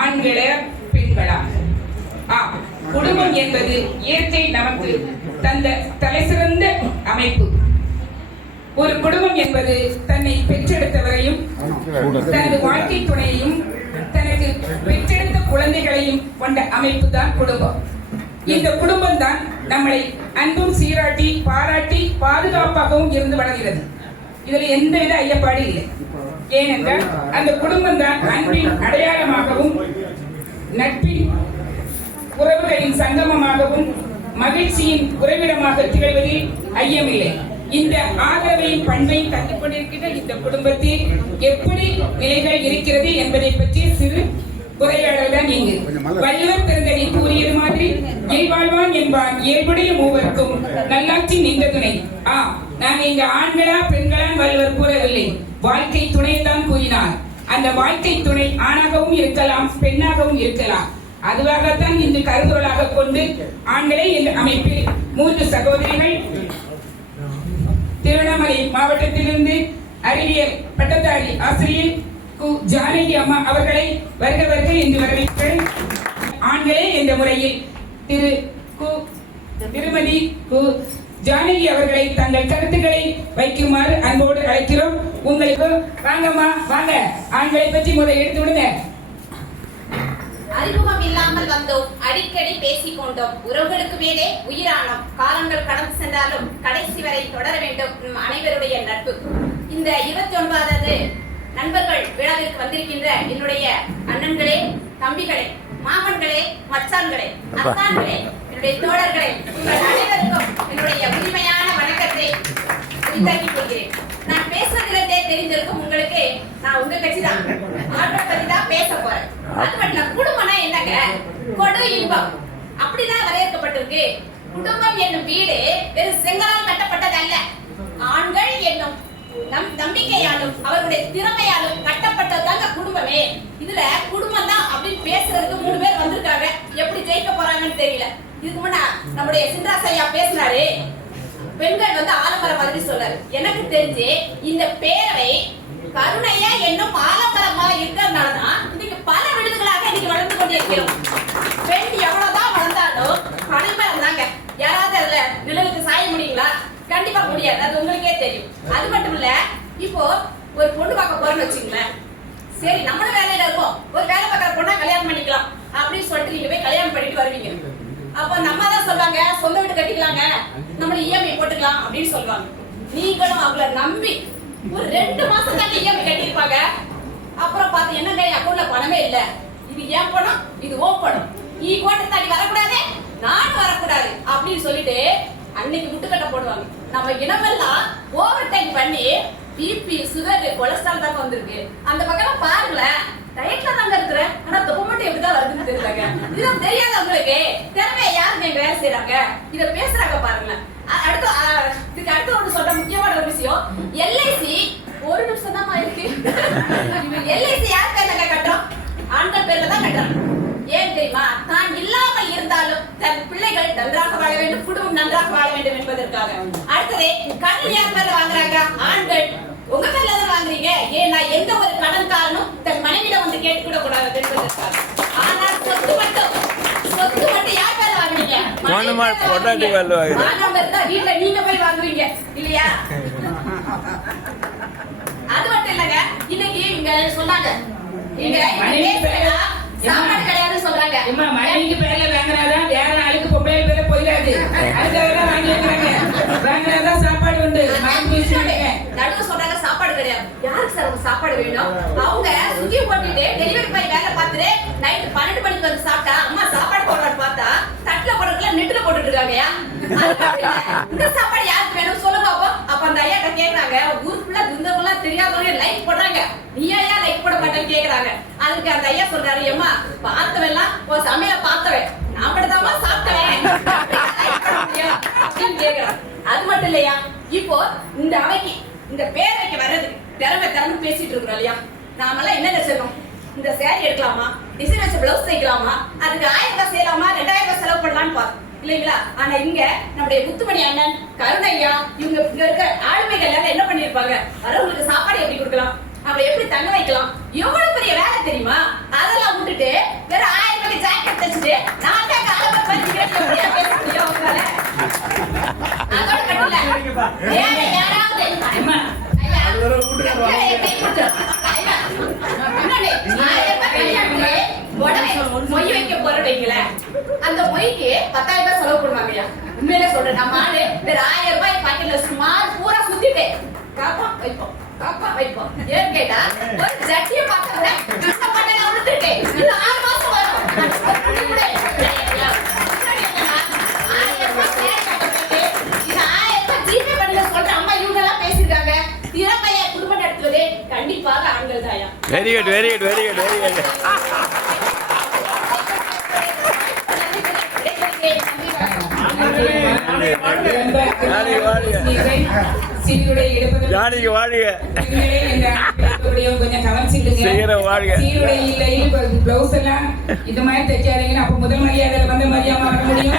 ஆண்களா பெண்களா? குடும்பம் என்பது இயற்கை நமக்கு தந்த தலைசிறந்த அமைப்பு. ஒரு குடும்பம் என்பது தன்னை பெற்றெடுத்தவரையும் தனது வாழ்க்கை துணையையும் தனக்கு பெற்றெடுத்த குழந்தைகளையும் கொண்ட அமைப்பு தான் குடும்பம். இந்த குடும்பம் தான் நம்மளை அன்பும் சீராட்டி பாராட்டி பாதுகாப்பாகவும் இருந்து வளர்கிறது. இதுல எந்தவித ஐயப்பாடு இல்லை. ஏனென்றால் அந்த குடும்பம் தான் அன்பின் அடையாளமாகவும் நட்பின் உறவுகளின் சங்கமமாகவும் மகிழ்ச்சியின் உறவிடமாக திகழ்வதில் ஐயமில்லை. இந்த ஆதரவையும் பண்பையும் தந்துக் கொண்டிருக்கின்ற இந்த குடும்பத்தில் எப்படி நிலைகள் இருக்கிறது என்பதை பற்றி சிறு உரையாடல் தான் இங்கு. வள்ளுவர் பிறந்தடி கூறியது மாதிரி இயல்பாழ்வான் என்பான் இயல்புடைய மூவருக்கும் நல்லாட்சி நின்ற துணை. நாங்க இங்க ஆண்களா பெண்களா வள்ளுவர் கூறவில்லை, வாழ்க்கை துணையைத்தான் கூறினார். அந்த வாழ்க்கை துணை ஆணாகவும் இருக்கலாம் பெண்ணாகவும் இருக்கலாம். அதுவாகத்தான் இன்று கருதொழாக கொண்டு ஆண்களே என்ற அமைப்பில் 3 சகோதரிகள் திருவண்ணாமலை மாவட்டத்திலிருந்து அறிவியல் பட்டதாரி ஆசிரியர் கு ஜானகி அம்மா அவர்களை வருக வருக என்று வரவேற்கிறேன். ஆண்களே என்ற முறையில் திருமதி கு ஜானகி அவர்களை தங்கள் கருத்துக்களை வைக்குமாறு அன்போடு அழைக்கிறோம். உங்களுக்கு வாங்கம்மா, வாங்க. ஆண்களை பற்றி முதல் எடுத்து விடுங்க. அறிமுகம் இல்லாமல் வந்தோம், அடிக்கடி பேசிக் கொண்டோம், உறவுகளுக்கு மேலே உயிரானோம், காலங்கள் கடந்து சென்றாலும் கடைசி வரை தொடர வேண்டும் அனைவருடைய நட்பு. இந்த 29வது நண்பர்கள் விழாவிற்கு வந்திருக்கின்ற என்னுடைய அண்ணன்களே, தம்பிகளே, மாமன்களே, மச்சான்களே, அத்தான்களே, என்னுடைய தோழர்களே, உங்கள் அனைவருக்கும் என்னுடைய உரிமையான வணக்கத்தை உரித்தாக்கிக் கொள்கிறேன். நான் பேசுறதுலே தெரிஞ்சிருக்கும் உங்களுக்கு, நான் உங்க கட்சி தான் ஆற்றல் பத்தி தான் பேச போறேன். அது மட்டும் குடும்பம்னா என்னங்க? கொடு இன்பம் அப்படிதான் வரையறுக்கப்பட்டிருக்கு. குடும்பம் என்னும் வீடு வெறும் செங்கலால் கட்டப்பட்டது அல்ல, ஆண்கள் என்னும் நம் நம்பிக்கையாலும் அவர்களுடைய திறமையாலும் கட்டப்பட்டதுதாங்க குடும்பமே. இதுல குடும்பம் தான் அப்படின்னு பேசுறதுக்கு 3 பேர் வந்திருக்காங்க. எப்படி ஜெயிக்க போறாங்கன்னு தெரியல. இதுக்கு முன்னா நம்முடைய சின்ராசையா பேசினாரு, பெண்கள் ஆலமரம் மாதிரி சொன்னாரு. எனக்கு தெரிஞ்சு இந்த பேரவை கருணையா என்னும் ஆலமரமா இருக்கிறதுனாலதான் இன்னைக்கு பல விடுதலாக இன்னைக்கு வளர்ந்து கொண்டிருக்கிறோம். பெண் எவ்வளவுதான் வளர்ந்தாலும் பனைமரம் தாங்க. யாராவது அதுல நிழலுக்கு சாய முடியுங்களா? கண்டிப்பா முடியாது, அது உங்களுக்கே தெரியும். அது மட்டும் இல்ல, இப்போ ஒரு பொண்ணு பார்க்க போறோம்னு வச்சுங்களேன், சரி நம்மளும் வேலையில இருக்கோம், ஒரு வேலை பார்க்கற பொண்ணா கல்யாணம் பண்ணிக்கலாம் அப்படின்னு சொல்லிட்டு நீங்க போய் கல்யாணம் பண்ணிட்டு வருவீங்க. அப்ப நம்ம தான் சொல்லுவாங்க, சொந்த வீட்டு கட்டிக்கலாங்க, நம்மள இஎம்ஐ போட்டுக்கலாம் அப்படின்னு சொல்லுவாங்க. நீங்களும் அவங்கள நம்பி ஒரு 2 மாசம் தான் இஎம்ஐ கட்டிருப்பாங்க. அப்புறம் பார்த்து என்னங்க அக்கௌண்ட்ல பணமே இல்ல, இது ஏன் பணம், இது ஓ பணம், நீ கோட்டை தாண்டி வரக்கூடாது, நானும் வரக்கூடாது அப்படின்னு சொல்லிட்டு அன்னைக்கு முட்டுக்கட்டை போடுவாங்க. நம்ம இனமெல்லாம் ஓவர் டைம் பண்ணி பிபி சுகர் கொலஸ்ட்ரால் தான் வந்திருக்கு. அந்த பக்கம் பாருங்களேன், டயட்ல தாங்க இருக்கிறேன், ஆனா தொப்பை மட்டும் எப்படிதான் வருதுன்னு தெரியலங்க. இதெல்லாம் தெரியாத உங்களுக்கு திறமையை யாருமே வேலை செய்யறாங்க, இத பேசுறாங்க பாருங்களேன். இதுக்கு அடுத்து ஒண்ணு சொல்ற முக்கியமான ஒரு விஷயம், எல்ஐசி 1 நிமிஷம் தான் இருக்கு. எல்ஐசி யார் பேர்ல கட்டுறோம்? ஆண்கள் பேர்ல தான் கட்டுறோம். ஏன் தெரியுமா? தான் இல்லாமல் இருந்தாலும் தன் பிள்ளைகள் நன்றாக வாழ வேண்டும், குடும்பம் நன்றாக வாழ வேண்டும் என்பதற்காக. அடுத்தது கடன் யார் பேர்ல வாங்குறாங்க? ஆண்கள். உங்க பேர்ல தான் வாங்குறீங்க. ஏன்னா எந்த ஒரு கடன்காரனும் தன் மனைவியிடம் கேட்டுக்கூட கூடாது என்பதற்காக. ஆனா சொத்து மட்டும் யார் பேர்ல வாங்குறீங்க? வீட்டுல நீங்க போய் வாங்குவீங்க இல்லையா? அது மட்டும் இல்லங்க, இன்னைக்கு இங்க சொன்னாங்க, சாப்பாடு கிடையாதுன்னு சொல்றாங்க. மனைவிக்கு பேர்ல வாங்குறாதான் வேற நாளுக்கு பொம்பளை பேர்ல போயிடாது, அதுக்காக வாங்கி வைக்கிறாங்க. வாங்குறதான் சாப்பாடு உண்டு. நடுவு சொல்றாங்க சாப்பாடு கிடையாது. யாருக்கு சார் அவங்க சாப்பாடு வேணும்? அவங்க சுத்தி போட்டுட்டு டெலிவரி பாய் வேலை பார்த்துட்டு நைட்டு 12 மணிக்கு வந்து சாப்பிட்டா அம்மா சாப்பாடு போடுறான்னு பார்த்தா தட்டுல போடுறதுல நெட்டுல போட்டுட்டு இருக்காங்கயா. இந்த சாப்பாடு யாருக்கு வேணும் சொல்லுங்க. அப்ப அந்த ஐயா கேக்குறாங்க, ஊருக்குள்ள இருந்தவங்களாம் தெரியாதவங்க லைக் போடுறாங்க, நீ ஐயா லைக் போட மாட்டேன்னு கேக்குறாங்க. அதுக்கு அந்த ஐயா சொல்றாரு, ஏமா பார்த்தவெல்லாம் உன் சமையல பார்த்தவன், நான் மட்டும்தாமா சாப்பிட்டவன் அப்படின்னு கேக்குறான். அது மட்டும் இல்லையா, இப்போ இந்த அவைக்கு இந்த பேரைக்கு வர்றதுக்கு திறமை பேசிட்டு இருக்கிறோம் இல்லையா, நாமெல்லாம் என்ன செய்யணும்? இந்த சேரீ எடுக்கலாமா, டிசைன் வச்ச பிளவுஸ் தைக்கலாமா, அதுக்கு 1000 ரூபாய் செய்யலாமா, 2000 ரூபாய் செலவு பண்ணலாம்னு பாரு இல்லைங்களா? ஆனா இங்க நம்முடைய முத்துமணி அண்ணன், கருணையா, இவங்க இருக்க ஆளுமைகள் எல்லாம் என்ன பண்ணிருப்பாங்க? வரவங்களுக்கு சாப்பாடு எப்படி கொடுக்கலாம், அவளை எப்படி தங்க வைக்கலாம், எவ்வளவு பெரிய வேலை தெரியுமா? அதெல்லாம் விட்டுட்டு மொய் வைக்க போறோம் வைங்களேன். அந்த மொய்க்கு 10,000 ரூபாய் செலவு பண்ணுவாங்கய்யா. உண்மையிலே சொல்றேன், நம்ம ஆளு இந்த 1000 ரூபாய் பாக்கெட்ல சுமார் பூரா சுத்திட்டேன். காப்பா வைப்போம், காப்பா வைப்போம். ஏன்னு கேட்டா ஒரு ஜட்டியை பார்க்கறத கஷ்டப்பட்டு நான் விட்டுட்டேன். இது 6 மாசம் வரும். ஒரு துணி கூட இல்லையா? 1000 ரூபாய் சேர் கட்டப்பட்டு இது 1000 ரூபாய் ஜிபே பண்ணல சொல்ற அம்மா இவங்க எல்லாம் பேசிருக்காங்க. திறமையை குடும்பம் நடத்துவதே கண்டிப்பாக ஆண்கள் தாயா. Very good very good very good very good. ஜானிக்கு வாழ்க. கொஞ்சம் கவனிச்சுக்கங்க. சீக்கிரம் வாழ்க. சீருடை இல்லை, பிளவுஸ் எல்லாம் இது மாதிரி தைக்காதீங்கன்னு அப்ப முதல் மரியாதையில வந்த மரியாதை வர முடியும்.